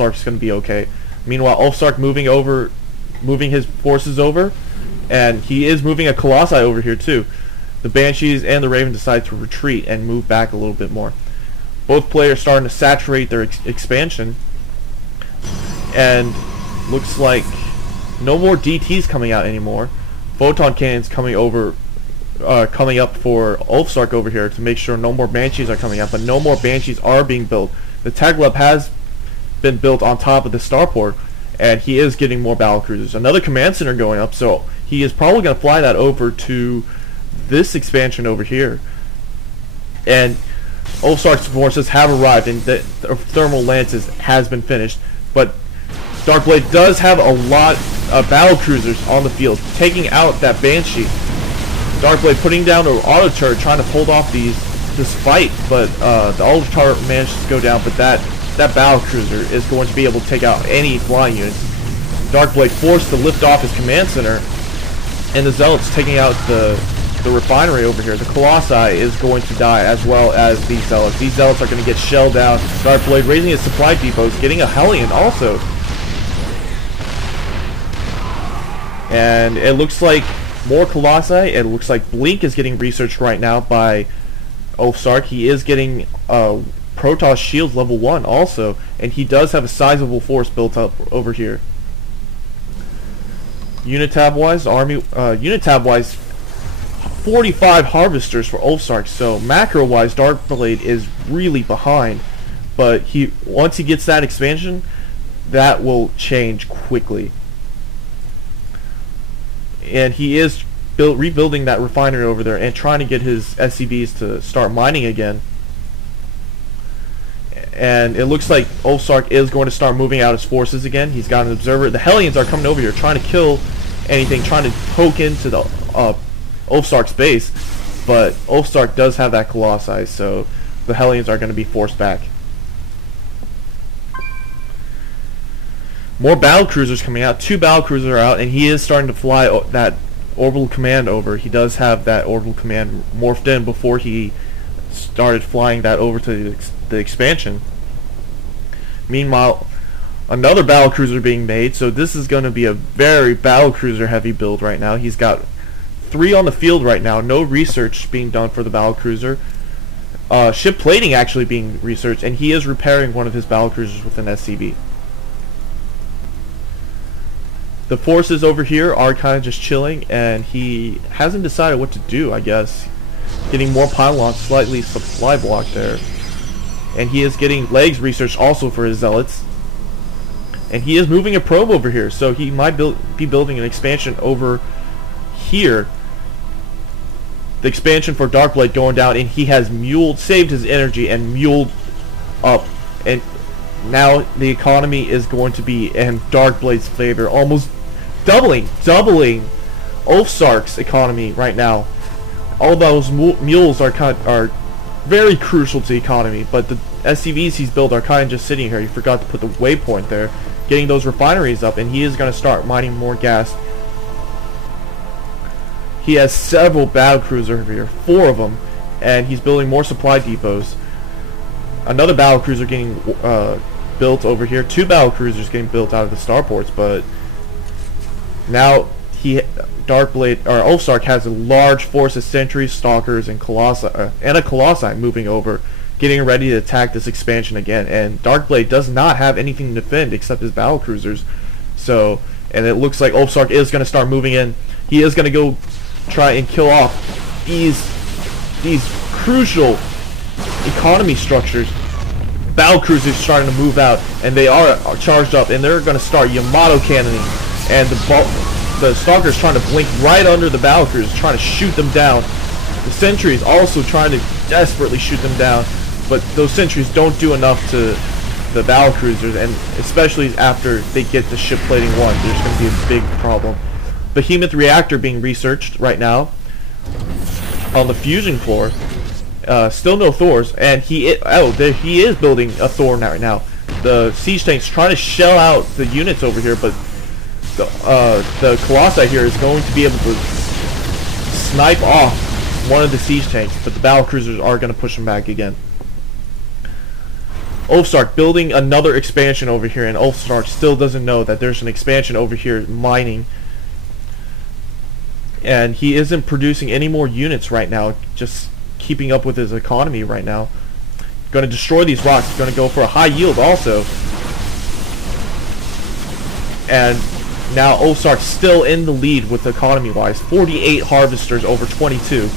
Ulfsark's going to be okay. Meanwhile, Ulfsark moving his forces over, and he is moving a Colossi over here too. The Banshees and the Raven decide to retreat and move back a little bit more. Both players starting to saturate their expansion, and looks like no more DTs coming out anymore. Photon cannons coming up for Ulfsark over here to make sure no more Banshees are coming out, but no more Banshees are being built. The Tech Lab has been built on top of the starport, and he is getting more battlecruisers. Another command center going up, so he is probably going to fly that over to this expansion over here. And Ulfsark's forces have arrived, and the thermal lances has been finished, but Darkblade does have a lot of battlecruisers on the field, taking out that Banshee. Darkblade putting down an auto turret, trying to hold off this fight, but the auto turret managed to go down, but that battlecruiser is going to be able to take out any flying units. Darkblade forced to lift off his command center, and the Zealots taking out the refinery over here. The Colossi is going to die, as well as these Zealots. These Zealots are going to get shelled down. Darkblade raising his supply depots, getting a Hellion also. And it looks like more Colossi. It looks like Blink is getting researched right now by Ulfsark. He is getting Protoss shields level 1 also, and he does have a sizable force built up over here. Unitab wise, 45 harvesters for Ulfsark, so macro wise Darkblade is really behind, but once he gets that expansion, that will change quickly. And he is rebuilding that refinery over there and trying to get his SCVs to start mining again. And it looks like Ulfsark is going to start moving out his forces again. He's got an observer. The Hellions are coming over here trying to kill anything, trying to poke into the Ulfsark's base, but Ulfsark does have that Colossi, so the Hellions are going to be forced back. More battlecruisers coming out. 2 battlecruisers are out, and he is starting to fly that orbital command over. He does have that orbital command morphed in before he started flying that over to the expansion. Meanwhile, another battlecruiser being made, so this is going to be a very battlecruiser heavy build right now. He's got 3 on the field right now. No research being done for the battlecruiser. Ship plating actually being researched, and he is repairing one of his battlecruisers with an SCV. The forces over here are kind of just chilling, and he hasn't decided what to do, I guess. Getting more pylons, slightly supply block there. And he is getting legs researched also for his Zealots. And he is moving a probe over here, so he might be building an expansion over here. The expansion for Darkblade going down, and he has saved his energy and muled up. And now the economy is going to be in Darkblade's favor, almost doubling Ulfsark's economy right now. All those mules are very crucial to the economy, but the SCVs he's built are kind of just sitting here. He forgot to put the waypoint there, getting those refineries up, and he is going to start mining more gas. He has several battlecruisers over here, 4 of them, and he's building more supply depots. Another battlecruiser getting built over here. 2 battlecruisers getting built out of the starports, but now Darkblade or Ulfsark has a large force of sentries, stalkers, and a Colossi moving over, getting ready to attack this expansion again. And Darkblade does not have anything to defend except his battlecruisers. So, and it looks like Ulfsark is going to start moving in. He is going to go try and kill off these crucial economy structures. Battlecruisers starting to move out, and they are charged up, and they're going to start Yamato cannoning. And the stalkers trying to blink right under the battlecruisers, trying to shoot them down. The sentries also trying to desperately shoot them down, but those sentries don't do enough to the battlecruisers, and especially after they get to ship plating 1, there's going to be a big problem. Behemoth reactor being researched right now on the fusion floor. Still no Thors, and he is building a Thor right now. The siege tanks trying to shell out the units over here, but the Colossi here is going to be able to snipe off one of the siege tanks, but the battlecruisers are going to push them back again. Ulfsark building another expansion over here, and Ulfsark still doesn't know that there's an expansion over here mining. And he isn't producing any more units right now, just keeping up with his economy right now. Going to destroy these rocks. He's going to go for a high yield also. And now Ulfsark's still in the lead with economy-wise. 48 harvesters over 22.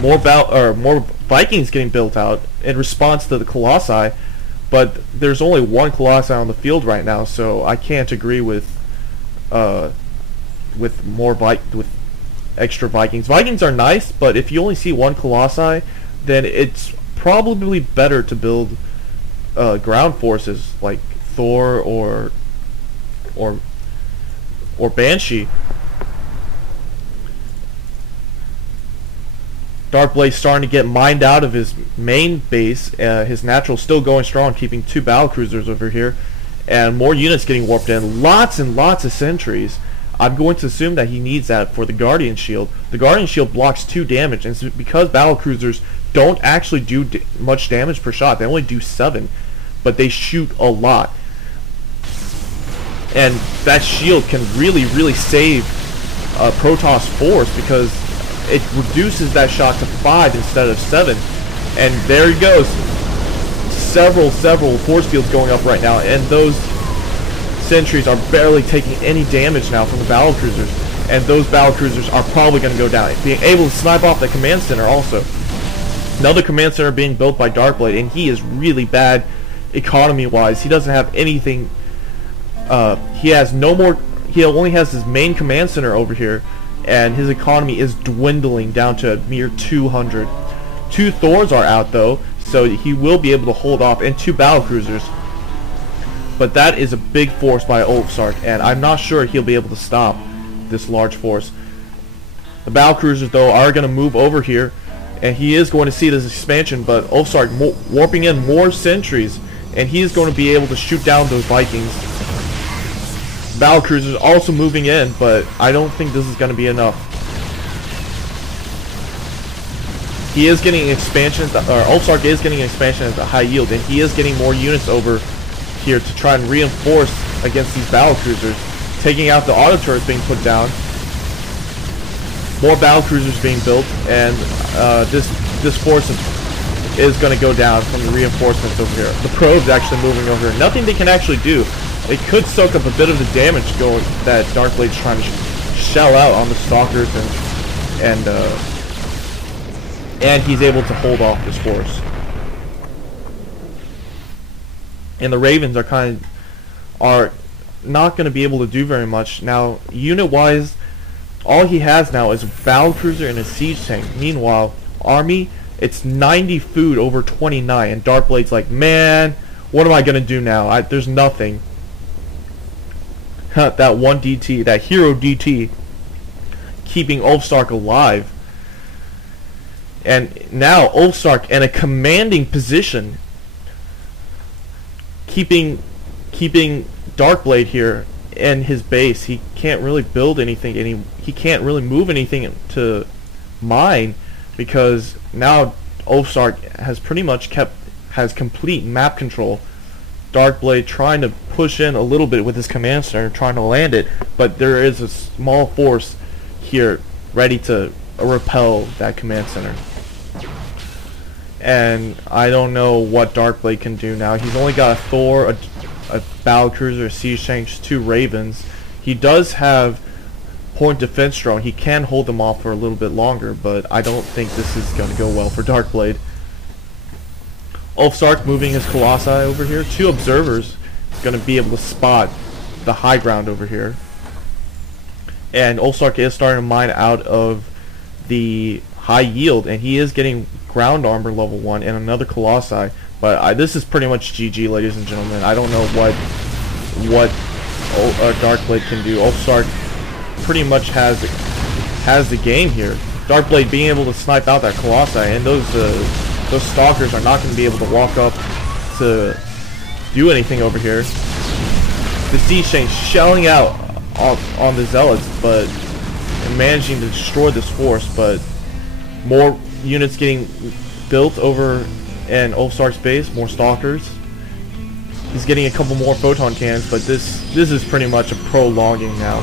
More Vikings getting built out in response to the Colossi, but there's only one Colossi on the field right now, so I can't agree with extra Vikings. Vikings are nice, but if you only see one Colossi, then it's probably better to build ground forces like Thor or Banshee. Darkblade starting to get mined out of his main base. His natural still going strong, keeping 2 battlecruisers over here, and more units getting warped in. Lots and lots of sentries. I'm going to assume that he needs that for the Guardian Shield. The Guardian Shield blocks 2 damage, and it's because battlecruisers don't actually do much damage per shot. They only do 7, but they shoot a lot. And that shield can really, really save Protoss force, because it reduces that shot to 5 instead of 7. And there he goes. Several force fields going up right now, and those sentries are barely taking any damage now from the battlecruisers. And those battlecruisers are probably going to go down. Being able to snipe off the command center also. Another command center being built by Darkblade, and he is really bad economy-wise. He doesn't have anything. He has no more. He only has his main command center over here, and his economy is dwindling down to a mere 200. 2 Thors are out though, so he will be able to hold off, and 2 battlecruisers. But that is a big force by Ulfsark, and I'm not sure he'll be able to stop this large force. The battlecruisers though are going to move over here, and he is going to see this expansion, but Ulfsark warping in more sentries, and he is going to be able to shoot down those Vikings. Battlecruisers also moving in, but I don't think this is going to be enough. He is getting expansion, Ulfsark is getting an expansion at the high yield, and he is getting more units over here to try and reinforce against these battlecruisers. Taking out the auto turrets being put down. More battlecruisers being built, and this force is going to go down from the reinforcements over here. The probe's actually moving over here. Nothing they can actually do. It could soak up a bit of the damage that Darkblade's trying to shell out on the stalkers, and he's able to hold off this force. And the Ravens are not going to be able to do very much now. Unit-wise, all he has now is a battlecruiser and a siege tank. Meanwhile, army, it's 90 food over 29, and Darkblade's like, man, what am I going to do now? There's nothing. That one DT, that hero DT, keeping Ulfsark alive. And now Ulfsark in a commanding position, keeping Darkblade here in his base. He can't really build anything, he can't really move anything to mine, because now Ulfsark has pretty much has complete map control. Darkblade trying to push in a little bit with his command center, trying to land it, but there is a small force here ready to repel that command center. And I don't know what Darkblade can do now. He's only got a Thor, a battlecruiser, a siege tank, 2 Ravens. He does have point defense drone. He can hold them off for a little bit longer, but I don't think this is going to go well for Darkblade. Ulfsark moving his Colossi over here. 2 observers going to be able to spot the high ground over here. And Ulfsark is starting to mine out of the high yield, and he is getting ground armor level 1 and another Colossi. But this is pretty much GG, ladies and gentlemen. I don't know what Darkblade can do. Ulfsark pretty much has the game here. Darkblade being able to snipe out that Colossi, and those stalkers are not going to be able to walk up to do anything over here. The siege tank shelling out on the zealots, but managing to destroy this force. But more units getting built over in Ulfsark's base, more stalkers. He's getting a couple more photon cannons, but this is pretty much a prolonging now.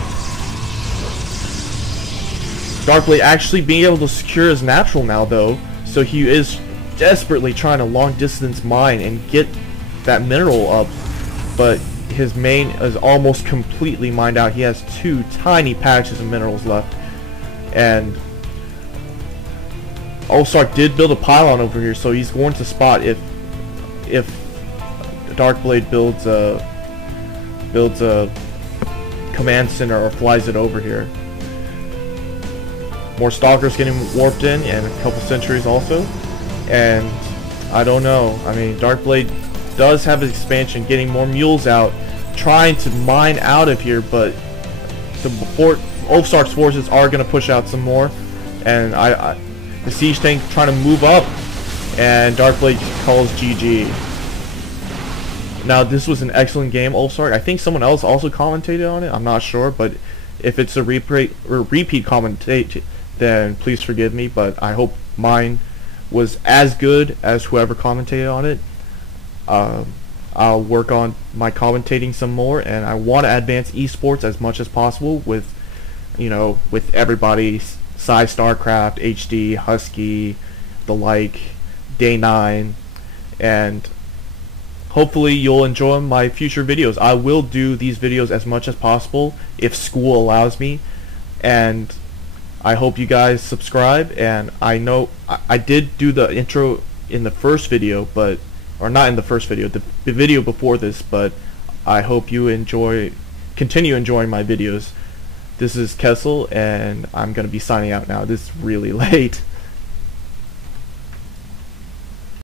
Darkblade actually being able to secure his natural now though, so he is desperately trying to long distance mine and get that mineral up, but his main is almost completely mined out. He has 2 tiny patches of minerals left, and Ulfsark did build a pylon over here, so he's going to spot if Darkblade builds a command center or flies it over here. More stalkers getting warped in, and a couple sentries also. And I don't know. I mean, Darkblade does have an expansion, getting more mules out, trying to mine out of here, but Ulfsark's forces are going to push out some more, and the siege tank trying to move up, and Darkblade calls GG. Now this was an excellent game, Ulfsark. I think someone else also commentated on it. I'm not sure, but if it's a repeat commentate, then please forgive me. But I hope mine was as good as whoever commentated on it. I'll work on my commentating some more, and I want to advance esports as much as possible with, with everybody, Psy StarCraft, HD, Husky, the like, Day 9, and hopefully you'll enjoy my future videos. I will do these videos as much as possible if school allows me, and I hope you guys subscribe. And I know I did do the intro in the first video, or not in the first video, the video before this, but I hope you continue enjoying my videos. This is KeSl, and I'm going to be signing out now. This is really late.